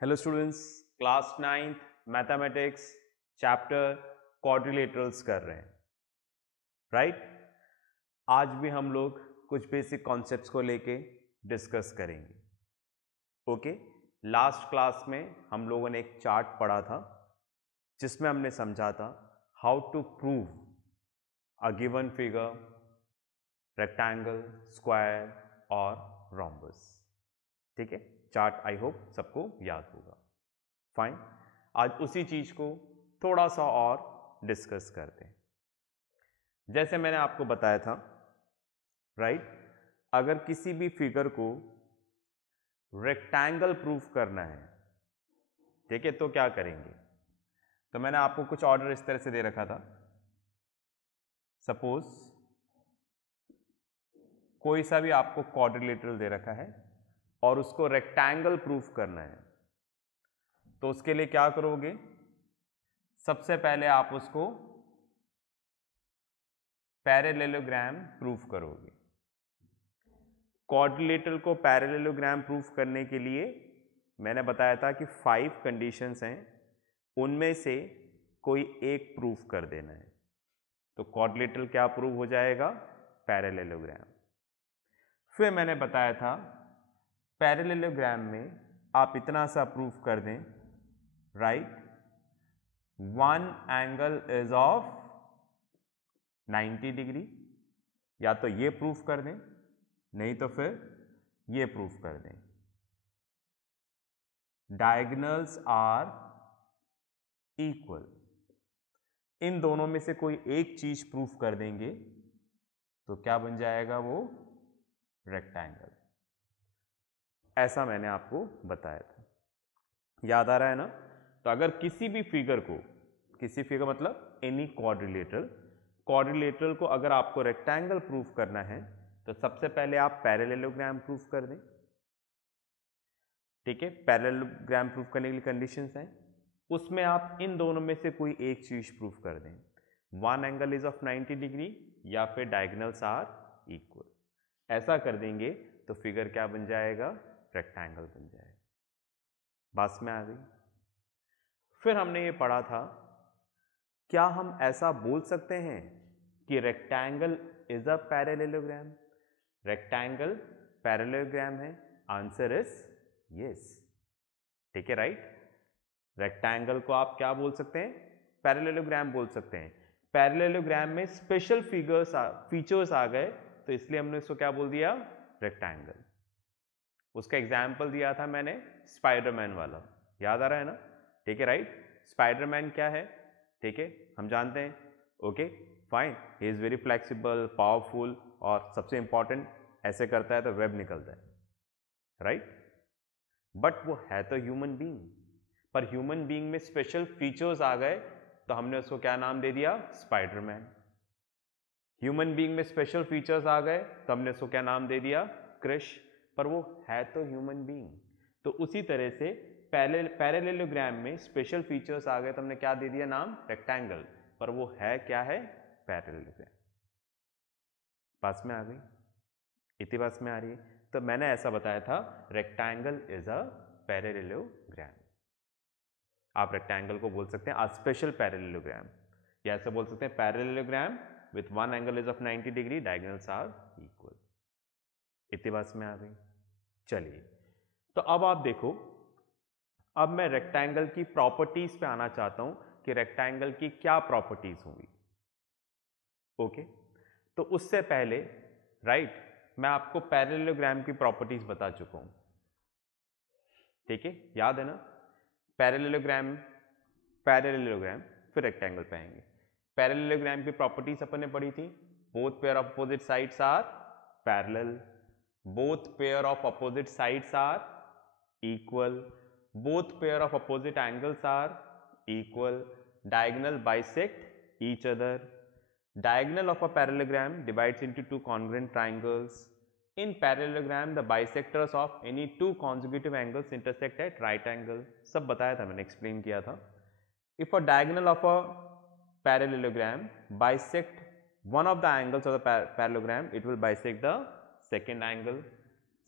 Hello students, class 9th mathematics chapter quadrilaterals कर रहे हैं, राइट। आज भी हम लोग कुछ बेसिक कॉन्सेप्ट्स को लेके डिस्कस करेंगे। ओके, लास्ट क्लास में हम लोगों ने एक चार्ट पढ़ा था जिसमें हमने समझा था how to prove a given figure, rectangle, square और रोम्बस। ठीक है, चार्ट आई होप सबको याद होगा। फाइन, आज उसी चीज को थोड़ा सा और डिस्कस करते हैं। जैसे मैंने आपको बताया था, राइट, अगर किसी भी फिगर को रेक्टेंगल प्रूफ करना है, ठीक है, तो क्या करेंगे। तो मैंने आपको कुछ ऑर्डर इस तरह से दे रखा था। सपोज कोई सा भी आपको क्वाड्रिलेटरल दे रखा है और उसको रेक्टेंगल प्रूफ करना है, तो उसके लिए क्या करोगे। सबसे पहले आप उसको पैरेललोग्राम प्रूफ करोगे। क्वाड्रिलेटरल को पैरेललोग्राम प्रूफ करने के लिए मैंने बताया था कि 5 कंडीशंस हैं, उनमें से कोई एक प्रूफ कर देना है। तो क्वाड्रिलेटरल क्या प्रूव हो जाएगा, पैरेललोग्राम। फिर मैंने बताया था पैरेललोग्राम में आप इतना सा प्रूफ कर दें, right, one angle is of 90 degree, या तो ये प्रूफ कर दें, नहीं तो फिर ये प्रूफ कर दें, डायगोनल्स आर इक्वल। इन दोनों में से कोई एक चीज प्रूफ कर देंगे तो क्या बन जाएगा, वो रेक्टेंगल। ऐसा मैंने आपको बताया था, याद आ रहा है ना। तो अगर किसी भी फिगर को, किसी फिगर मतलब एनी क्वाड्रिलेटरल को अगर आपको रेक्टेंगल प्रूफ करना है तो सबसे पहले आप पैरेललोग्राम प्रूफ कर दें। ठीक है, पैरेललोग्राम प्रूफ करने के लिए कंडीशंस हैं, उसमें आप इन दोनों में से कोई एक चीज प्रूफ कर दें, one angle is of 90 degree या फिर डायगोनल्स आर इक्वल। ऐसा कर देंगे तो फिगर क्या बन जाएगा, रेक्टेंगल बन जाएगा। बात में आ गई। फिर हमने ये पढ़ा था, क्या हम ऐसा बोल सकते हैं कि rectangle is a parallelogram. Rectangle parallelogram है, आंसर इज यस। ठीक है, राइट। रेक्टेंगल को आप क्या बोल सकते हैं, पैरेललोग्राम बोल सकते हैं। पैरेललोग्राम में स्पेशल फीचर्स आ गए तो इसलिए हमने इसको क्या बोल दिया, रेक्टेंगल। उसका एग्जाम्पल दिया था मैंने स्पाइडरमैन वाला, याद आ रहा है ना। ठीक है, राइट। स्पाइडरमैन क्या है, ठीक है, हम जानते हैं। Okay fine, he is very flexible, powerful, और सबसे इंपॉर्टेंट ऐसे करता है तो वेब निकलता है, राइट। बट वो है तो ह्यूमन बीइंग, पर ह्यूमन बीइंग में स्पेशल फीचर्स आ गए तो हमने उसको क्या नाम दे दिया, स्पाइडरमैन। ह्यूमन बीइंग में स्पेशल फीचर्स आ गए तो हमने उसको क्या नाम दे दिया, क्रिश, पर वो है तो ह्यूमन बीइंग। तो उसी तरह से पैरेललोग्राम में स्पेशल फीचर्स आ गए तो हमने क्या दे दिया नाम, रेक्टेंगल, पर वो है क्या है, पैरेललोग्राम। पास में आ गई, इतनी पास में आ रही है। तो मैंने ऐसा बताया था, रेक्टेंगल इज अ पैरेललोग्राम। आप रेक्टेंगल को बोल सकते हैं अ स्पेशल पैरेललोग्राम, या ऐसा बोल सकते हैं parallelogram with one angle is of 90 degree, diagonals are equal. इतनी बात में आ गई। चलिए, तो अब आप देखो, अब मैं रेक्टेंगल की प्रॉपर्टीज पे आना चाहता हूं कि रेक्टेंगल की क्या प्रॉपर्टीज होंगी। ओके, तो उससे पहले, राइट, मैं आपको पैरेललोग्राम की प्रॉपर्टीज बता चुका हूं। ठीक है, याद है ना। पैरेललोग्राम, पैरेललोग्राम, फिर रेक्टेंगल पे आएंगे। पैरेललोग्राम की प्रॉपर्टीज अपन ने पढ़ी थी, both pair of opposite sides are parallel, both pair of opposite sides are equal, both pair of opposite angles are equal, diagonal bisect each other, diagonal of a parallelogram divides into two congruent triangles, in parallelogram the bisectors of any two consecutive angles intersect at right angle। सब बताया था मैंने, explain किया था। if a diagonal of a parallelogram bisect one of the angles of the parallelogram, it will bisect the second angle.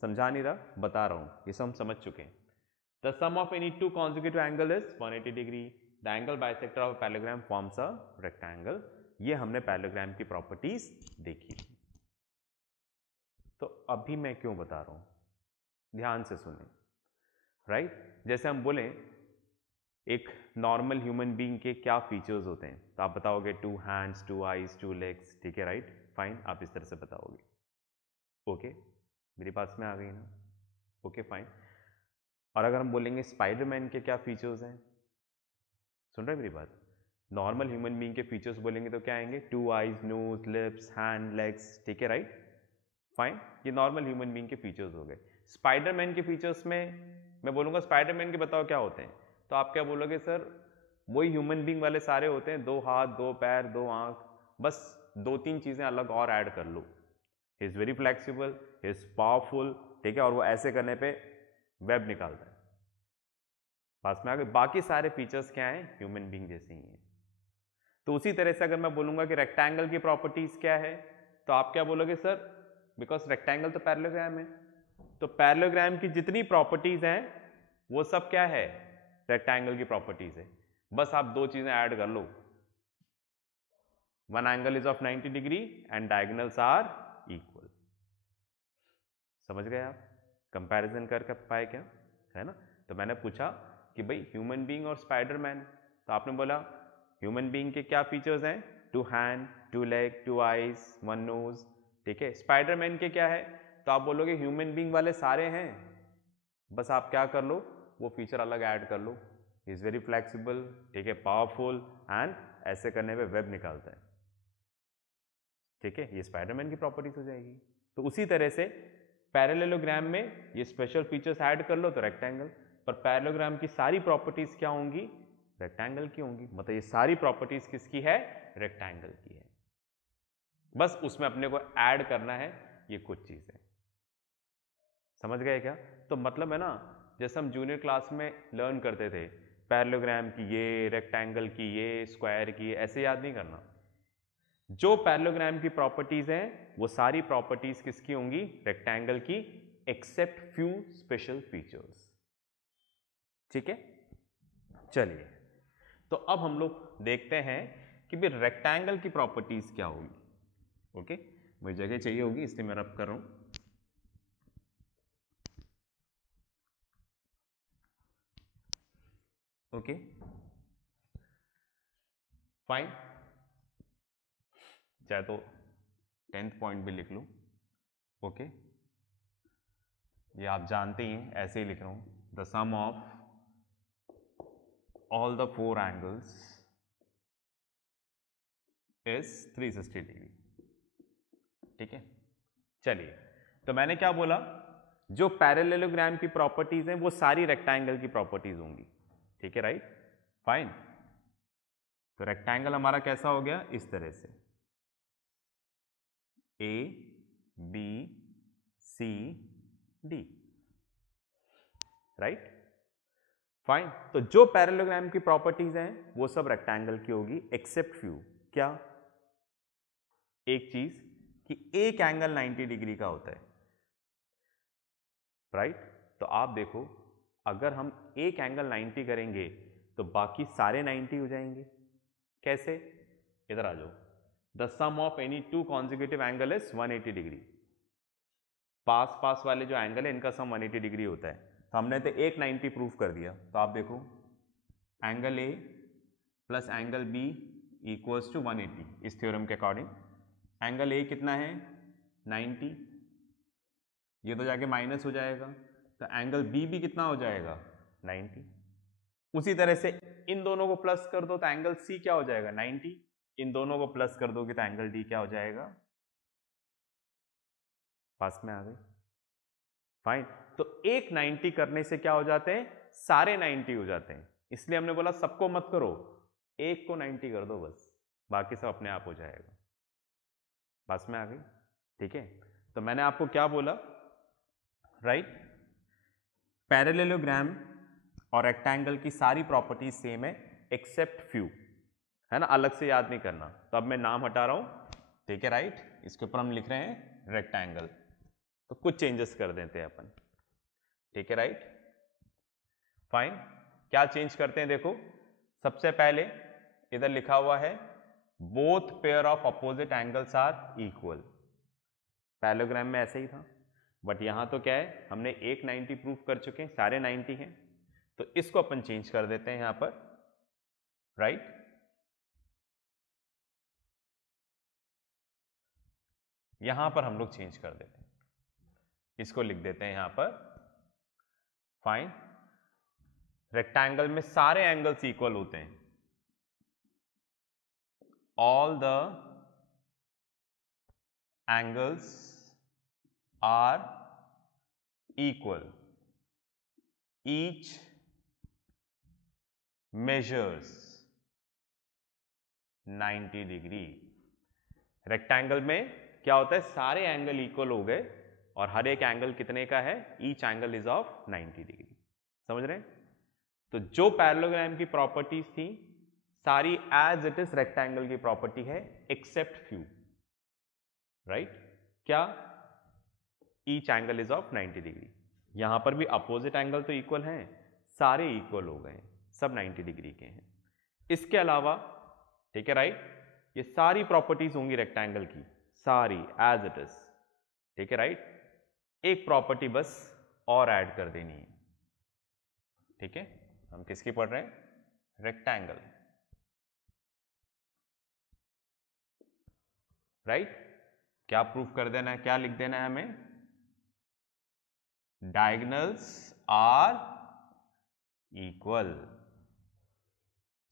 समझा नहीं रहा, बता रहा हूं, ये सब हम समझ चुके हैं। The sum of any two consecutive angle is 180 degree, the angle bisector of parallelogram forms a rectangle. ये हमने पैरेललोग्राम की प्रॉपर्टीज देखी थी। तो अभी मैं क्यों बता रहा हूं, ध्यान से सुने। राइट, जैसे हम बोले एक नॉर्मल ह्यूमन बीइंग के क्या फीचर्स होते हैं, तो आप बताओगे 2 हैंड्स, 2 आईज, 2 लेग्स, ठीक है, राइट, फाइन, आप इस तरह से बताओगे। ओके, मेरी बात में आ गई ना? Okay, fine. और अगर हम बोलेंगे स्पाइडरमैन के क्या फीचर्स हैं, सुन रहे हैं मेरी बात? नॉर्मल ह्यूमन बीइंग के फीचर्स बोलेंगे तो क्या आएंगे? 2 eyes, nose, lips, hand, legs, ठीक है, राइट, फाइन। ये नॉर्मल ह्यूमन बीइंग के फीचर्स हो गए। स्पाइडरमैन के फीचर्स में मैं बोलूंगा स्पाइडरमैन के बताओ क्या होते हैं, तो आप क्या बोलोगे? सर वही ह्यूमन बीइंग वाले सारे होते हैं, 2 हाथ, 2 पैर, 2 आंख, बस 2-3 चीजें अलग और ऐड कर लो। He is very flexible, he is powerful, ठीक है, और वो ऐसे करने पे वेब निकालता है। पास में आ गए। बाकी सारे फीचर्स क्या हैं? ह्यूमन बीइंग जैसे ही हैं। तो उसी तरह से अगर मैं बोलूंगा कि रेक्टेंगल की प्रॉपर्टीज क्या है, तो आप क्या बोलोगे? सर बिकॉज रेक्टेंगल तो पैरेललोग्राम है, तो पैरेललोग्राम की जितनी प्रॉपर्टीज हैं वो सब क्या है? रेक्टेंगल की प्रॉपर्टीज है। बस आप 2 चीजें ऐड कर लो, one angle is of 90 degree and diagonals are equal. समझ गए आप? कंपैरिजन कर पाए क्या? है ना? तो मैंने पूछा कि भाई ह्यूमन बीइंग और स्पाइडरमैन, तो आपने बोला ह्यूमन बीइंग के क्या फीचर्स हैं? 2 हैंड, 2 लेग, 2 आईज, 1 नोज, ठीक है। स्पाइडरमैन के क्या है? तो आप बोलोगे ह्यूमन बीइंग वाले सारे हैं, बस आप क्या कर लो? वो फीचर अलग ऐड कर लो। इज वेरी फ्लेक्सिबल, ठीक है, पावरफुल, एंड ऐसे करने पे वेब निकालता है, ठीक है। ये स्पाइडरमैन की प्रॉपर्टीज हो जाएगी। तो उसी तरह से पैरेललोग्राम में ये स्पेशल फीचर्स ऐड कर लो तो रेक्टेंगल, पर पैरेललोग्राम की सारी प्रॉपर्टीज क्या होंगी? रेक्टेंगल की होंगी। मतलब ये सारी प्रॉपर्टीज किसकी है? रेक्टेंगल की है। बस उसमें अपने को ऐड करना है ये कुछ चीजें। समझ गए क्या? तो मतलब है ना, जैसे हम जूनियर क्लास में लर्न करते थे पैरेललोग्राम की ये, रेक्टेंगल की ये, स्क्वायर की, ऐसे याद नहीं करना। जो पैरेललोग्राम की प्रॉपर्टीज हैं वो सारी प्रॉपर्टीज किसकी होंगी? रेक्टेंगल की, एक्सेप्ट फ्यू स्पेशल फीचर्स, ठीक है। चलिए, तो अब हम लोग देखते हैं कि भी रेक्टेंगल की प्रॉपर्टीज क्या होगी। ओके, मुझे जगह चाहिए होगी इसलिए मैं रब कर रहा हूं। ओके, फाइन, चाहे तो 10th पॉइंट भी लिख लूं। ओके, ये आप जानते ही हैं, ऐसे ही लिख रहा हूं। The sum of all the 4 angles is 360 degree, ठीक है। चलिए, तो मैंने क्या बोला? जो पैरेललोग्राम की प्रॉपर्टीज हैं वो सारी रेक्टेंगल की प्रॉपर्टीज होंगी, ठीक है, राइट, फाइन। तो रेक्टेंगल हमारा कैसा हो गया? इस तरह से A, B, C, D, right, fine. तो जो पैरेललोग्राम की प्रॉपर्टीज हैं वो सब रेक्टेंगल की होगी, एक्सेप्ट फ्यू। क्या? एक चीज कि एक एंगल 90 डिग्री का होता है, राइट। तो आप देखो, अगर हम एक एंगल 90 करेंगे तो बाकी सारे 90 हो जाएंगे। कैसे? इधर आ जाओ। The sum of any 2 consecutive angle is 180 degree. पास पास वाले जो एंगल है इनका सम 180 डिग्री होता है। तो हमने तो एक 90 प्रूफ कर दिया। तो आप देखो, angle A plus angle B equals to 180 इस थ्योरम के अकॉर्डिंग। एंगल ए कितना है? 90, ये तो जाके माइनस हो जाएगा, तो एंगल बी भी कितना हो जाएगा? 90। उसी तरह से इन दोनों को प्लस कर दो तो एंगल सी क्या हो जाएगा? 90। इन दोनों को प्लस कर दोगे तो एंगल डी क्या हो जाएगा? पास में आ गई, फाइन। तो एक 90 करने से क्या हो जाते हैं? सारे 90 हो जाते हैं। इसलिए हमने बोला सबको मत करो, एक को 90 कर दो बस, बाकी सब अपने आप हो जाएगा। पास में आ गई, ठीक है। तो मैंने आपको क्या बोला? राइट, पैरेललोग्राम और रेक्टेंगल की सारी प्रॉपर्टीज सेम है एक्सेप्ट फ्यू, है ना, अलग से याद नहीं करना। तो अब मैं नाम हटा रहा हूं, ठीक है, राइट। इसके ऊपर हम लिख रहे हैं रेक्टेंगल, तो कुछ चेंजेस कर देते हैं अपन, ठीक है, राइट। फाइन, क्या चेंज करते हैं देखो, सबसे पहले इधर लिखा हुआ है both pair of opposite angles are equal, parallelogram में ऐसे ही था, बट यहां तो क्या है, हमने एक 90 प्रूव कर चुके हैं, सारे 90 हैं, तो इसको अपन चेंज कर देते हैं यहां पर, राइट। यहां पर हम लोग चेंज कर देते हैं, इसको लिख देते हैं यहां पर, फाइन, रेक्टेंगल में सारे एंगल्स इक्वल होते हैं, all the angles are equal, each measures 90 degree. Rectangle में क्या होता है, सारे एंगल इक्वल हो गए और हर एक एंगल कितने का है, each angle is of 90 degree, समझ रहे हैं। तो जो पैरेललोग्राम की प्रॉपर्टीज थी सारी एज इट इज रेक्टेंगल की प्रॉपर्टी है, एक्सेप्ट फ्यू, राइट। क्या, each angle is of 90 degree, यहां पर भी अपोजिट एंगल तो इक्वल हैं, सारे इक्वल हो गए, सब 90 डिग्री के हैं। इसके अलावा, ठीक है, राइट, ये सारी प्रॉपर्टीज होंगी रेक्टेंगल की, सारी एज इट इज, ठीक है, राइट। एक प्रॉपर्टी बस और ऐड कर देनी है, ठीक है। हम किसकी पढ़ रहे हैं, रेक्टेंगल, राइट। क्या प्रूफ कर देना है, क्या लिख देना है हमें, डायगोनल्स आर इक्वल,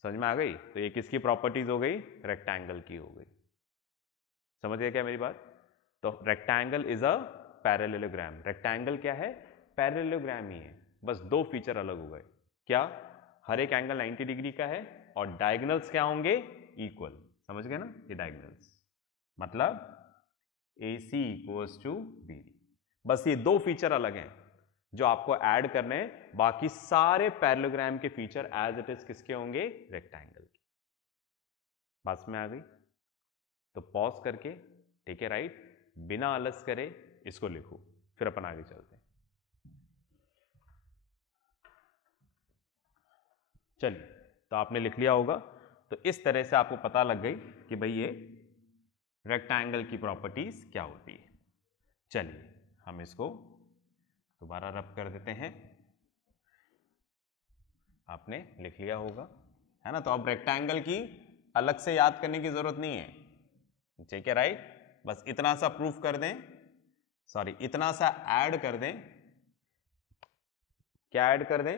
समझ में आ गई। तो ये किसकी प्रॉपर्टीज हो गई, रेक्टेंगल की हो गई, समझ गए क्या मेरी बात। तो rectangle is a parallelogram, rectangle क्या है, पैरेललोग्राम ही है, बस दो फीचर अलग हो गए, क्या, हर एक एंगल 90 डिग्री का है और डायगोनल्स क्या होंगे, इक्वल, समझ गए ना, ये डायगोनल्स मतलब AC इक्वल्स टू BD, बस ये दो फीचर अलग हैं जो आपको ऐड करने हैं, बाकी सारे पैरेललोग्राम के फीचर एज इट इज किसके होंगे, रेक्टेंगल के। बात में आ गई, तो पॉज करके, ठीक है, राइट, बिना आलस करे इसको लिखो, फिर अपन आगे चलते हैं। चलिए, तो आपने लिख लिया होगा, तो इस तरह से आपको पता लग गई कि भाई ये रेक्टेंगल की प्रॉपर्टीज क्या होती है। चलिए हम इसको दोबारा रब कर देते हैं, आपने लिख लिया होगा, है ना। तो अब रेक्टेंगल की अलग से याद करने की जरूरत नहीं है, ठीक है, राइट, बस इतना सा प्रूफ कर दें, सॉरी इतना सा ऐड कर दें, क्या ऐड कर दें,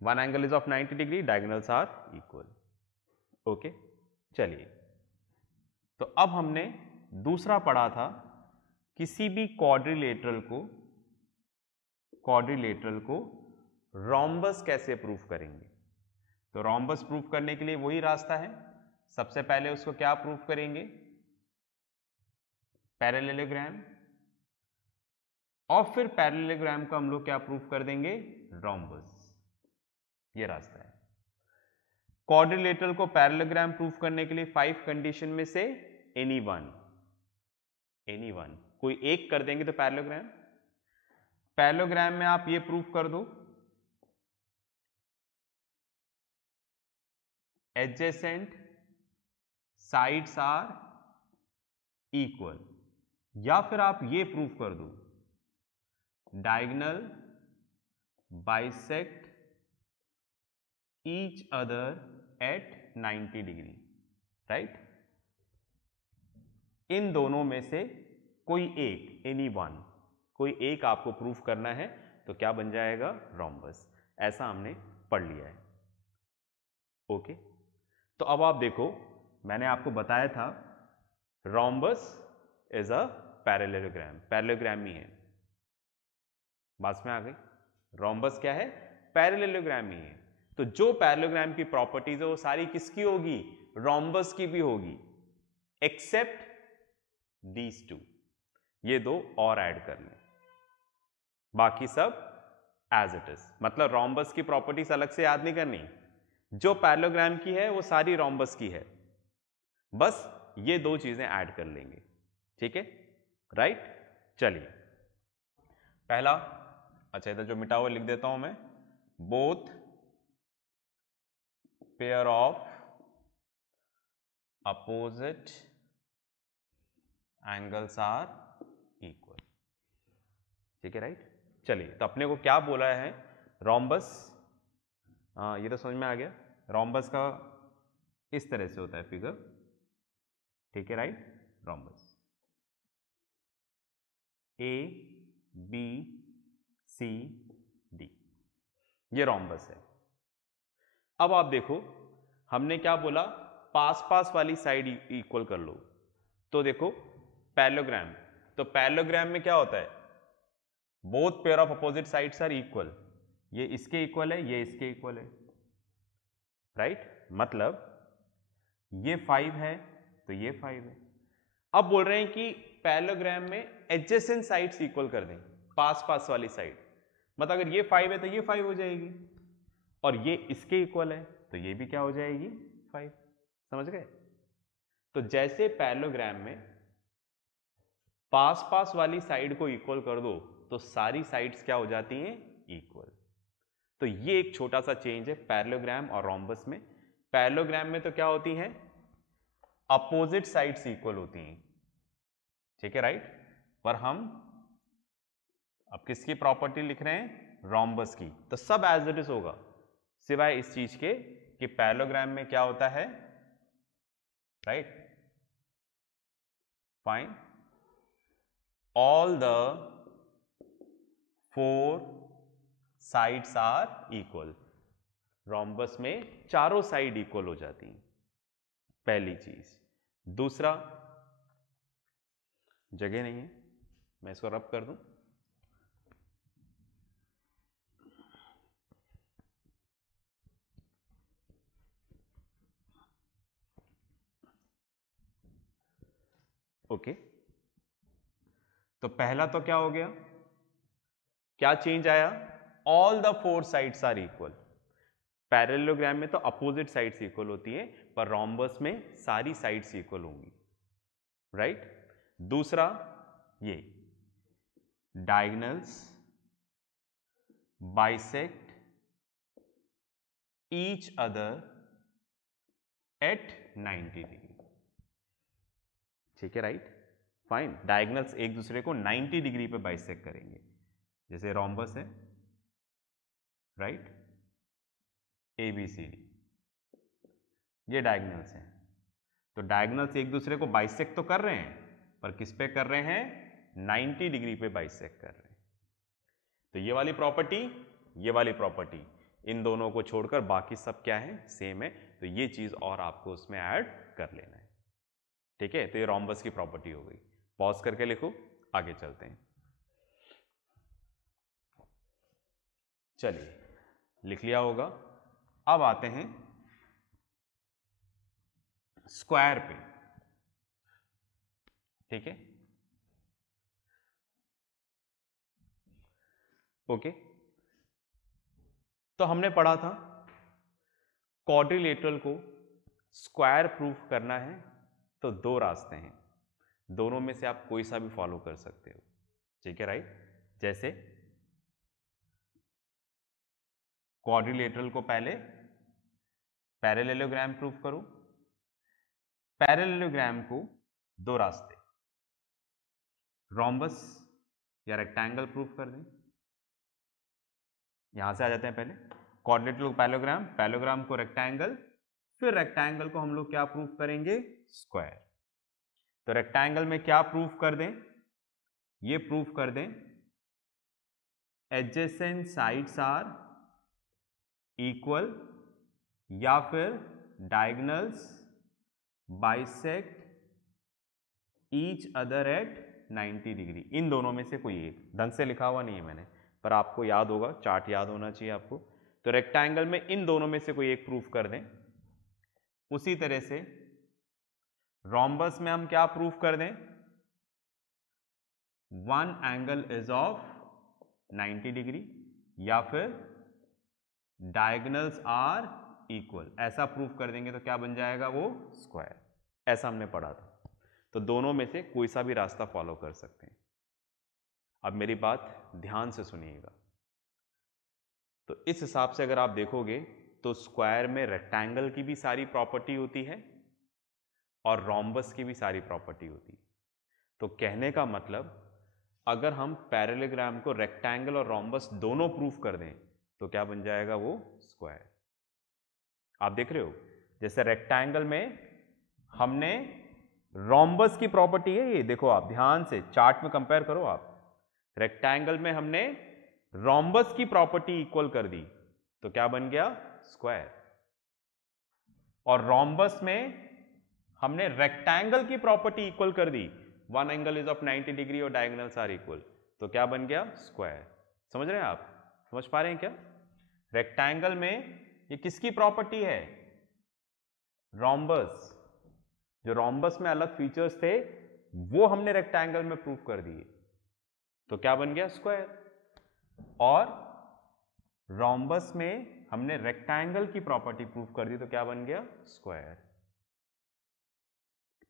one angle is of 90 degree, diagonals are equal, okay. चलिए, तो अब हमने दूसरा पढ़ा था, किसी भी क्वाड्रिलेटरल को रोम्बस कैसे प्रूफ करेंगे। तो रोम्बस प्रूफ करने के लिए वही रास्ता है, सबसे पहले उसको क्या प्रूफ करेंगे, पैरेललोग्राम, और फिर पैरेललोग्राम को हम लोग क्या प्रूफ कर देंगे, रोम्बस, ये रास्ता है। क्वाड्रिलेटरल को पैरेललोग्राम प्रूफ करने के लिए 5 कंडीशन में से एनी वन, कोई एक कर देंगे तो पैरेललोग्राम। पैरेललोग्राम में आप ये प्रूफ कर दो, एडजेसेंट साइड्स आर इक्वल, या फिर आप ये प्रूफ कर दो, diagonal bisect each other at 90 degree, right. इन दोनों में से कोई एक, एनी वन, कोई एक आपको प्रूफ करना है, तो क्या बन जाएगा, रोम्बस, ऐसा हमने पढ़ लिया है, ओके। तो अब आप देखो, मैंने आपको बताया था rhombus is a parallelogram, parallelogram ही है, बात में आ गई, रोम्बस क्या है, पैरेललोग्राम ही है। तो जो पैरेललोग्राम की प्रॉपर्टीज है वो सारी किसकी होगी, रोम्बस की भी होगी, एक्सेप्ट दीज टू, ये दो और ऐड कर लें, बाकी सब एज इट इज। मतलब रोम्बस की प्रॉपर्टीज अलग से याद नहीं करनी, जो पैरेललोग्राम की है वो सारी रोम्बस की है, बस ये दो चीजें ऐड कर लेंगे, ठीक है, राइट। चलिए, पहला, अच्छा इधर जो मिटा हुआ लिख देता हूं मैं, both pair of opposite angles are equal। ठीक है, राइट। चलिए, तो अपने को क्या बोला है, रोम्बस, ये तो समझ में आ गया। रोम्बस का इस तरह से होता है फिगर, ठीक है, right. Rhombus A B C D, ये रोम्बस है। अब आप देखो, हमने क्या बोला, पास पास वाली साइड इक्वल कर लो। तो देखो पैरेललोग्राम, तो पैरेललोग्राम में क्या होता है, both pair of opposite sides are equal. ये इसके इक्वल है, ये इसके इक्वल है, राइट। मतलब ये 5 है तो ये 5 है। अब बोल रहे हैं कि पैरेललोग्राम में एडजेसेंट साइड्स इक्वल कर दें, पास पास वाली साइड। मतलब अगर ये 5 है तो ये 5 हो जाएगी, और ये इसके इक्वल है तो ये भी क्या हो जाएगी, 5। समझ गए। तो जैसे पैरेललोग्राम में पास पास वाली साइड को इक्वल कर दो तो सारी साइड्स क्या हो जाती हैं, इक्वल। तो ये एक छोटा सा चेंज है पैरेललोग्राम और रोम्बस में। पैरेललोग्राम में तो क्या होती हैं, अपोजिट साइड्स इक्वल होती हैं, ठीक है, राइट। पर हम अब किसकी प्रॉपर्टी लिख रहे हैं, रोम्बस की। तो सब एज इट इज होगा, सिवाय इस चीज के कि पैरेललोग्राम में क्या होता है, right, fine all the 4 sides are equal. Rhombus में चारों साइड इक्वल हो जाती हैं, पहली चीज। दूसरा, जगह नहीं है, मैं इसको रब कर दूं। ओके, तो पहला तो क्या हो गया, क्या चेंज आया, all the 4 sides are equal. Parallelogram में तो अपोजिट साइड्स इक्वल होती है, पर रोम्बस में सारी साइड्स इक्वल होंगी, राइट। दूसरा, ये diagonals bisect each other at 90 degree, ठीक है, राइट, फाइन। डायगोनल्स एक दूसरे को 90 डिग्री पे बाइसेक्ट करेंगे, जैसे रोम्बस है, right, A B C D, ये डायगोनल्स हैं। तो डायगोनल्स एक दूसरे को बाइसेक्ट तो कर रहे हैं, पर किस पे कर रहे हैं, 90 डिग्री पे बाइसेक्ट कर रहे हैं। तो ये वाली प्रॉपर्टी, ये वाली प्रॉपर्टी, इन दोनों को छोड़कर बाकी सब क्या है, सेम है। तो ये चीज और आपको उसमें ऐड कर लेना है, ठीक है। तो ये रोम्बस की प्रॉपर्टी हो गई। पॉज करके लिखो, आगे चलते हैं। चलिए, लिख लिया होगा। अब आते हैं स्क्वायर पे, ठीक है, ओके। तो हमने पढ़ा था क्वाड्रिलेटरल को स्क्वायर प्रूफ करना है तो 2 रास्ते हैं, दोनों में से आप कोई सा भी फॉलो कर सकते हो, ठीक है, राइट। जैसे क्वाड्रिलेटरल को पहले पैरेललोग्राम प्रूफ करो। पैरेललोग्राम को 2 रास्ते, रोम्बस या रेक्टेंगल प्रूफ कर दें। यहां से आ जाते हैं पहले क्वाड्रिलेटरल को पैरेललोग्राम, पैरेललोग्राम को रेक्टेंगल, फिर रेक्टेंगल को हम लोग क्या प्रूफ करेंगे, स्क्वायर। तो रेक्टेंगल में क्या प्रूफ कर दें, ये प्रूफ कर दें एडजेसेंट साइड्स आर इक्वल, या फिर diagonals bisect each other at 90 degree. इन दोनों में से कोई एक, ढंग से लिखा हुआ नहीं है मैंने, पर आपको याद होगा, चार्ट याद होना चाहिए आपको। तो रेक्टेंगल में इन दोनों में से कोई एक प्रूफ कर दें। उसी तरह से रोम्बस में हम क्या प्रूफ कर दें, one angle is of 90 degree, या फिर डायगोनल्स आर इक्वल, ऐसा प्रूफ कर देंगे तो क्या बन जाएगा, वो स्क्वायर। ऐसा हमने पढ़ा था। तो दोनों में से कोई सा भी रास्ता फॉलो कर सकते हैं। अब मेरी बात ध्यान से सुनिएगा। तो इस हिसाब से अगर आप देखोगे तो स्क्वायर में रेक्टेंगल की भी सारी प्रॉपर्टी होती है और रोम्बस की भी सारी प्रॉपर्टी होती है। तो कहने का मतलब अगर हम पैरेललोग्राम को रेक्टेंगल और रोम्बस दोनों प्रूफ कर दें तो क्या बन जाएगा वो स्क्वायर। आप देख रहे हो जैसे रेक्टेंगल में हमने रोम्बस की प्रॉपर्टी है, ये देखो आप ध्यान से चार्ट में कंपेयर करो आप, रेक्टेंगल में हमने रोम्बस की प्रॉपर्टी इक्वल कर दी तो क्या बन गया स्क्वायर, और रोम्बस में हमने रेक्टेंगल की प्रॉपर्टी इक्वल कर दी, one angle is of 90 degree और डायगोनल्स आर इक्वल, तो क्या बन गया स्क्वायर। समझ रहे हैं आप, समझ पा रहे हैं क्या? रेक्टेंगल में ये किसकी प्रॉपर्टी है, रोम्बस। जो रोम्बस में अलग फीचर्स थे वो हमने रेक्टेंगल में प्रूफ कर दिए तो क्या बन गया स्क्वायर, और रोम्बस में हमने रेक्टेंगल की प्रॉपर्टी प्रूफ कर दी तो क्या बन गया स्क्वायर।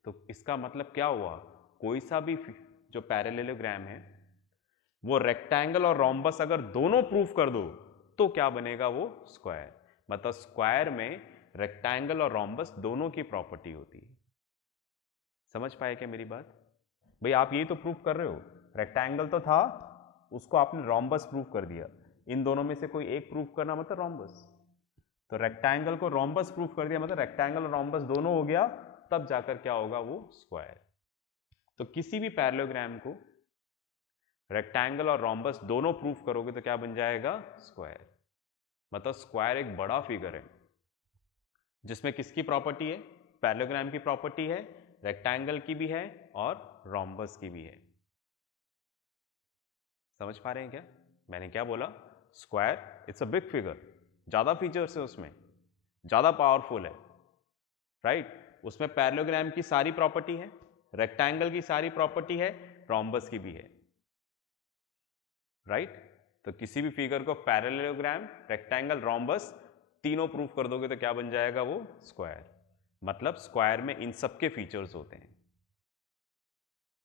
तो इसका मतलब क्या हुआ, कोई सा भी जो पैरेललोग्राम है वो रेक्टेंगल और रोम्बस अगर दोनों प्रूफ कर दो तो क्या बनेगा वो स्क्वायर। मतलब स्क्वायर में रेक्टेंगल और रोम्बस दोनों की प्रॉपर्टी होती है। समझ पाए क्या मेरी बात? भाई आप यही तो प्रूफ कर रहे हो, रेक्टेंगल तो था उसको आपने रोम्बस प्रूफ कर दिया, इन दोनों में से कोई एक प्रूफ करना मतलब रोम्बस, तो रेक्टेंगल को रोम्बस प्रूफ कर दिया मतलब रेक्टेंगल और रोम्बस दोनों हो गया, तब जाकर क्या होगा वो स्क्वायर। तो किसी भी पैरेललोग्राम को रेक्टेंगल और रोम्बस दोनों प्रूफ करोगे तो क्या बन जाएगा स्क्वायर। मतलब स्क्वायर एक बड़ा फिगर है जिसमें किसकी प्रॉपर्टी है, पैरेललोग्राम की प्रॉपर्टी है, रेक्टेंगल की भी है और रोम्बस की भी है। समझ पा रहे हैं क्या मैंने क्या बोला? Square it's a big figure, ज्यादा फीचर्स है उसमें, ज्यादा पावरफुल है, राइट? उसमें पैरेललोग्राम की सारी प्रॉपर्टी है, रेक्टेंगल की सारी प्रॉपर्टी है, रोम्बस की भी है, राइट? तो किसी भी फिगर को पैरेललोग्राम, रेक्टेंगल, रोम्बस तीनों प्रूफ कर दोगे तो क्या बन जाएगा वो स्क्वायर। मतलब स्क्वायर में इन सब के फीचर्स होते हैं।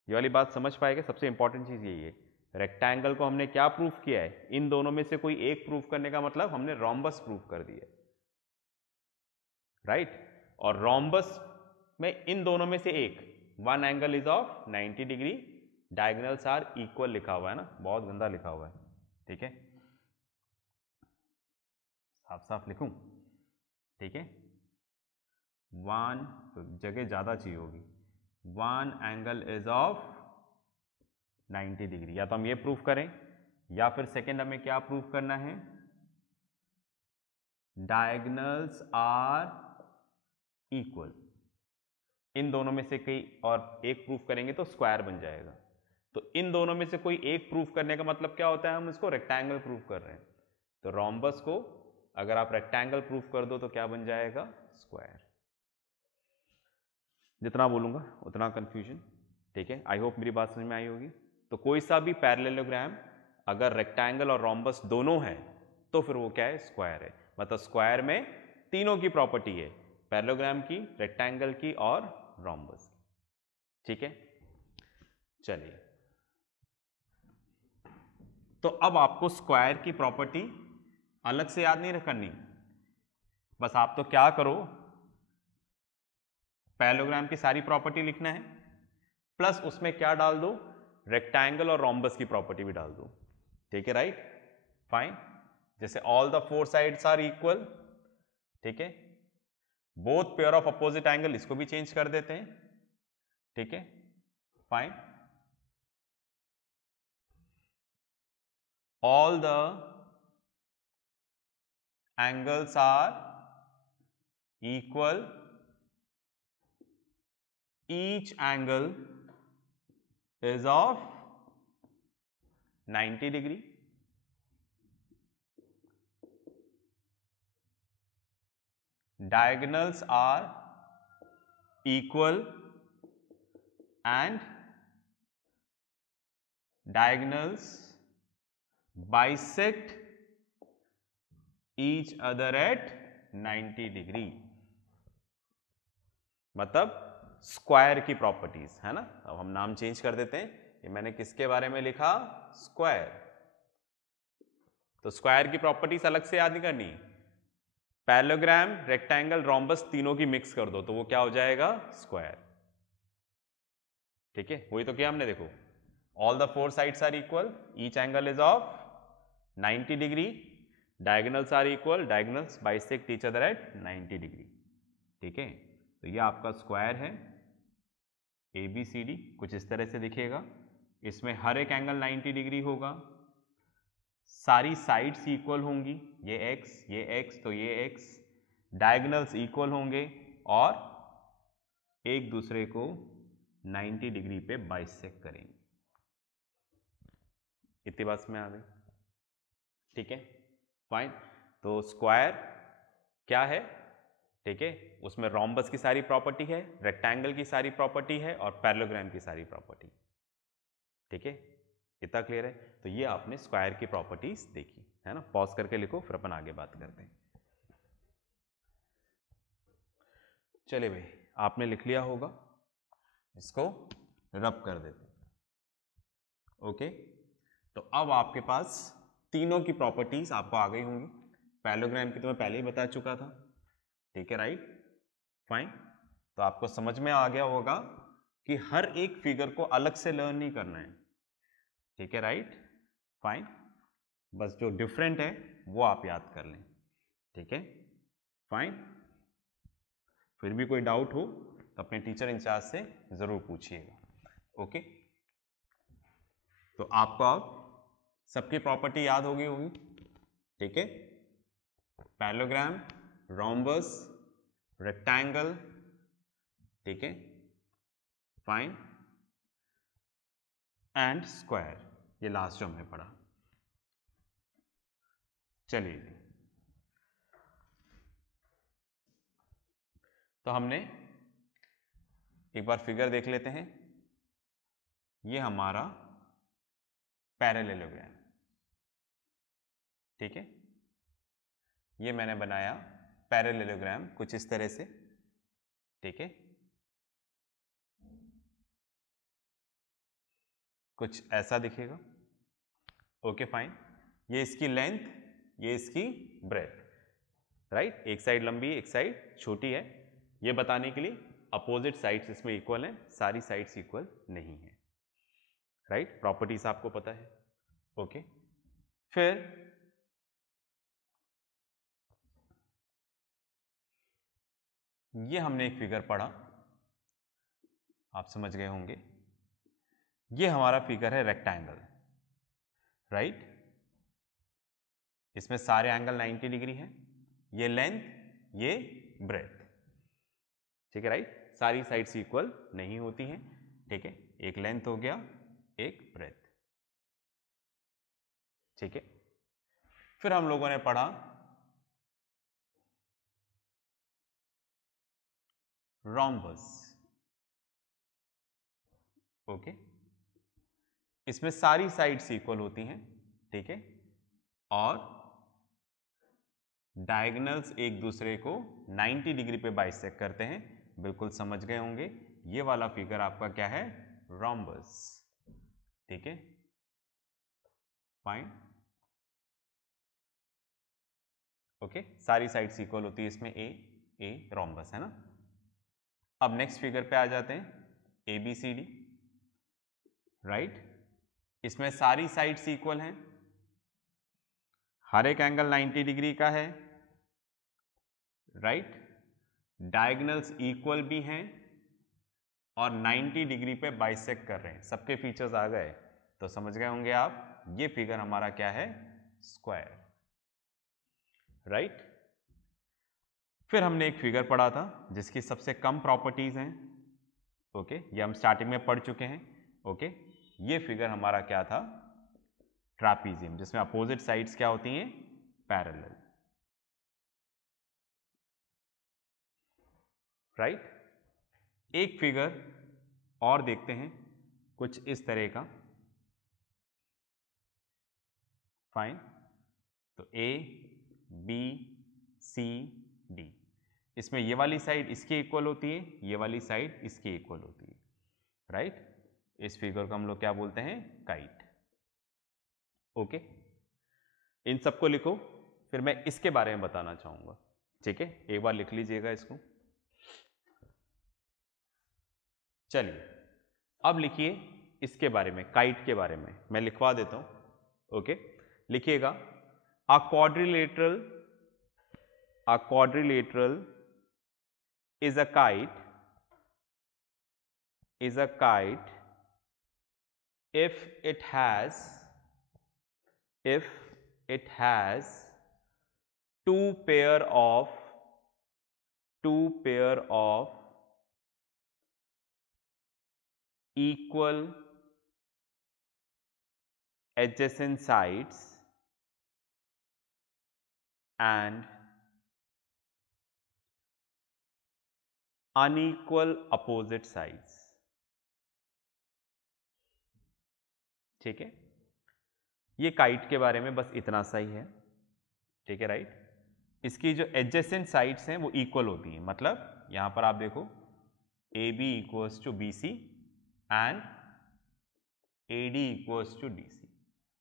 ये वाली बात समझ पाएगा? सबसे इंपॉर्टेंट चीज यही है, रेक्टेंगल को हमने क्या प्रूफ किया है, इन दोनों में से कोई एक प्रूफ करने का मतलब हमने रोम्बस प्रूफ कर दिया, राइट? और रोम्बस में इन दोनों में से एक, one angle is of 90 degree, diagonals are equal लिखा हुआ है ना, बहुत गंदा लिखा हुआ है, ठीक है, साफ साफ लिखूं, ठीक है, वन जगह ज्यादा चाहिए होगी, one angle is of 90 degree, या तो हम ये प्रूफ करें या फिर सेकेंड हमें क्या प्रूफ करना है, डायगोनल्स आर इक्वल। इन दोनों में से कोई और एक प्रूफ करेंगे तो स्क्वायर बन जाएगा। तो इन दोनों में से कोई एक प्रूफ करने का मतलब क्या होता है, हम इसको रेक्टेंगल प्रूफ कर रहे हैं, तो रोम्बस को अगर आप रेक्टेंगल प्रूफ कर दो तो क्या बन जाएगा स्क्वायर। जितना बोलूंगा उतना कंफ्यूजन, ठीक है, आई होप मेरी बात समझ में आई होगी। तो कोई सा भी पैरेललोग्राम अगर रेक्टेंगल और रोम्बस दोनों है तो फिर वो क्या है स्क्वायर है। मतलब स्क्वायर में तीनों की प्रॉपर्टी है, पैरेललोग्राम की, रेक्टेंगल की और रोम्बस की, ठीक है। चलिए, तो अब आपको स्क्वायर की प्रॉपर्टी अलग से याद नहीं करनी, बस आप तो क्या करो, पैरेललोग्राम की सारी प्रॉपर्टी लिखना है, प्लस उसमें क्या डाल दो, रेक्टेंगल और रोम्बस की प्रॉपर्टी भी डाल दो, ठीक है, राइट, फाइन। जैसे all the four sides are equal, ठीक है, both pair of opposite angle, इसको भी चेंज कर देते हैं, ठीक है, fine. All the angles are equal, each angle is of 90 degree, diagonals are equal and diagonals bisect each other at 90 degree। मतलब स्क्वायर की प्रॉपर्टीज है ना। अब हम नाम चेंज कर देते हैं, ये मैंने किसके बारे में लिखा, स्क्वायर, तो स्क्वायर की प्रॉपर्टीज अलग से याद नहीं करनी, पैरेललोग्राम, रेक्टेंगल, रोम्बस तीनों की मिक्स कर दो तो वो क्या हो जाएगा, स्क्वायर। ठीक है, वही तो किया हमने, देखो all the four sides are equal, each angle is of 90 degree, diagonals are equal, diagonals bisect each other at 90 degree. ठीक है, तो ये आपका स्क्वायर है ABCD, कुछ इस तरह से दिखेगा। इसमें हर एक एंगल 90 डिग्री होगा, सारी साइड्स इक्वल होंगी, ये x तो ये x, डायगोनल्स इक्वल होंगे और एक दूसरे को 90 डिग्री पे बाइसेक्ट करेंगे। इतनी बात में आ गई। ठीक है, फाइन। तो स्क्वायर क्या है, ठीक है, उसमें रोम्बस की सारी प्रॉपर्टी है, रेक्टेंगल की सारी प्रॉपर्टी है और पैरेललोग्राम की सारी प्रॉपर्टी। ठीक है, इतना क्लियर है। तो ये आपने स्क्वायर की प्रॉपर्टीज देखी है ना। पॉज करके लिखो, फिर अपन आगे बात करते हैं। चलिए भाई, आपने लिख लिया होगा, इसको रब कर देते हैं। ओके, तो अब आपके पास तीनों की प्रॉपर्टीज आपको आ गई होंगी। पैरेललोग्राम की तो मैं पहले ही बता चुका था। ठीक है, राइट, फाइन। तो आपको समझ में आ गया होगा कि हर एक फिगर को अलग से लर्न नहीं करना है। ठीक है, राइट, फाइन। बस जो डिफरेंट है वो आप याद कर लें। ठीक है, फाइन। फिर भी कोई डाउट हो तो अपने टीचर इंचार्ज से जरूर पूछिएगा। ओके, तो आपको अब सबकी प्रॉपर्टी याद होगी होगी। ठीक है, पैरेललोग्राम, रोम्बस, रेक्टेंगल, ठीक है, फाइन, एंड स्क्वायर, ये लास्ट जो हमने पढ़ा। चलिए, तो हमने एक बार फिगर देख लेते हैं। ये हमारा पैरेललोग्राम, ठीक है, ये मैंने बनाया पैरेललोग्राम कुछ इस तरह से। ठीक है, कुछ ऐसा दिखेगा। Okay, fine. ये इसकी लेंथ, ये इसकी ब्रेथ, राइट। एक साइड लंबी, एक साइड छोटी है। ये बताने के लिए अपोजिट साइड्स इसमें इक्वल हैं, सारी साइड्स इक्वल नहीं है, राइट। प्रॉपर्टीज आपको पता है। ओके, फिर ये हमने एक फिगर पढ़ा, आप समझ गए होंगे। ये हमारा फिगर है रेक्टेंगल, राइट। इसमें सारे एंगल 90 डिग्री हैं, ये लेंथ, ये ब्रेथ। ठीक है, राइट। सारी साइड्स इक्वल नहीं होती हैं। ठीक है, एक लेंथ हो गया, एक ब्रेथ। ठीक है, फिर हम लोगों ने पढ़ा रोम्बस। ओके, इसमें सारी साइड्स इक्वल होती हैं। ठीक है, और डायगोनल्स एक दूसरे को 90 डिग्री पे बाइसेक्ट करते हैं। बिल्कुल समझ गए होंगे, ये वाला फिगर आपका क्या है, रोम्बस। ठीक है, फाइन। ओके, सारी साइड्स इक्वल होती है इसमें, ए रोम्बस है ना। अब नेक्स्ट फिगर पे आ जाते हैं, ABCD, राइट। इसमें सारी साइड्स इक्वल हैं, हर एक एंगल 90 डिग्री का है, राइट। डायगोनल्स इक्वल भी हैं और 90 डिग्री पे बाइसेक्ट कर रहे हैं। सबके फीचर्स आ गए तो समझ गए होंगे आप, ये फिगर हमारा क्या है, स्क्वायर, राइट। फिर हमने एक फिगर पढ़ा था जिसकी सबसे कम प्रॉपर्टीज हैं। ओके, ये हम स्टार्टिंग में पढ़ चुके हैं। ओके, ये फिगर हमारा क्या था, ट्रापीजियम, जिसमें अपोजिट साइड्स क्या होती हैं, पैरेलल, राइट। एक फिगर और देखते हैं कुछ इस तरह का, फाइन। तो ABCD, इसमें ये वाली साइड इसकी इक्वल होती है, ये वाली साइड इसकी इक्वल होती है, राइट। इस फिगर को हम लोग क्या बोलते हैं, काइट। ओके, इन सबको लिखो, फिर मैं इसके बारे में बताना चाहूंगा। ठीक है, एक बार लिख लीजिएगा इसको। चलिए अब लिखिए इसके बारे में, काइट के बारे में मैं लिखवा देता हूं। ओके, लिखिएगा अ quadrilateral is a kite if it has two pair of equal adjacent sides and unequal opposite sides। ठीक है, ये काइट के बारे में बस इतना सा ही है। ठीक है, राइट। इसकी जो एडजेसेंट साइड्स हैं वो इक्वल होती हैं, मतलब यहां पर आप देखो A B equals to B C and A D equals to D C,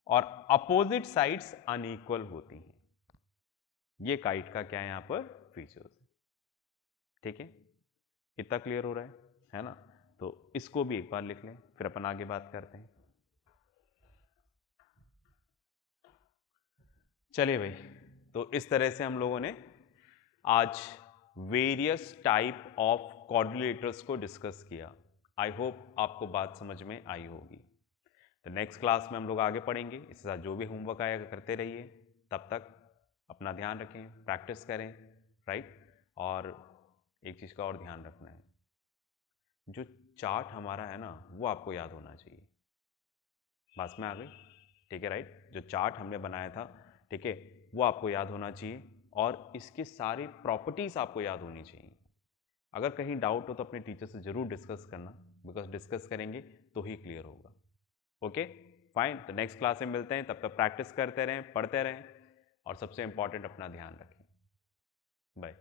और अपोजिट साइड्स अनइक्वल होती हैं। ये काइट का क्या है यहां पर फीचर्स है। ठीक है, इतना क्लियर हो रहा है ना। तो इसको भी एक बार लिख लें, फिर अपन आगे बात करते हैं। चलिए भाई, तो इस तरह से हम लोगों ने आज वेरियस टाइप ऑफ क्वाड्रिलेटर्स को डिस्कस किया। आई होप आपको बात समझ में आई होगी। तो नेक्स्ट क्लास में हम लोग आगे पढ़ेंगे, इसके साथ जो भी होमवर्क आएगा करते रहिए। तब तक अपना ध्यान रखें, प्रैक्टिस करें, राइट। और एक चीज़ का और ध्यान रखना है, जो चार्ट हमारा है ना वो आपको याद होना चाहिए। बस में आ गई। ठीक है, राइट। जो चार्ट हमने बनाया था, ठीक है, वो आपको याद होना चाहिए और इसकी सारी प्रॉपर्टीज़ आपको याद होनी चाहिए। अगर कहीं डाउट हो तो अपने टीचर से ज़रूर डिस्कस करना, बिकॉज डिस्कस करेंगे तो ही क्लियर होगा। ओके फाइन, तो नेक्स्ट क्लास में मिलते हैं। तब तक प्रैक्टिस करते रहें, पढ़ते रहें और सबसे इंपॉर्टेंट अपना ध्यान रखें। बाय।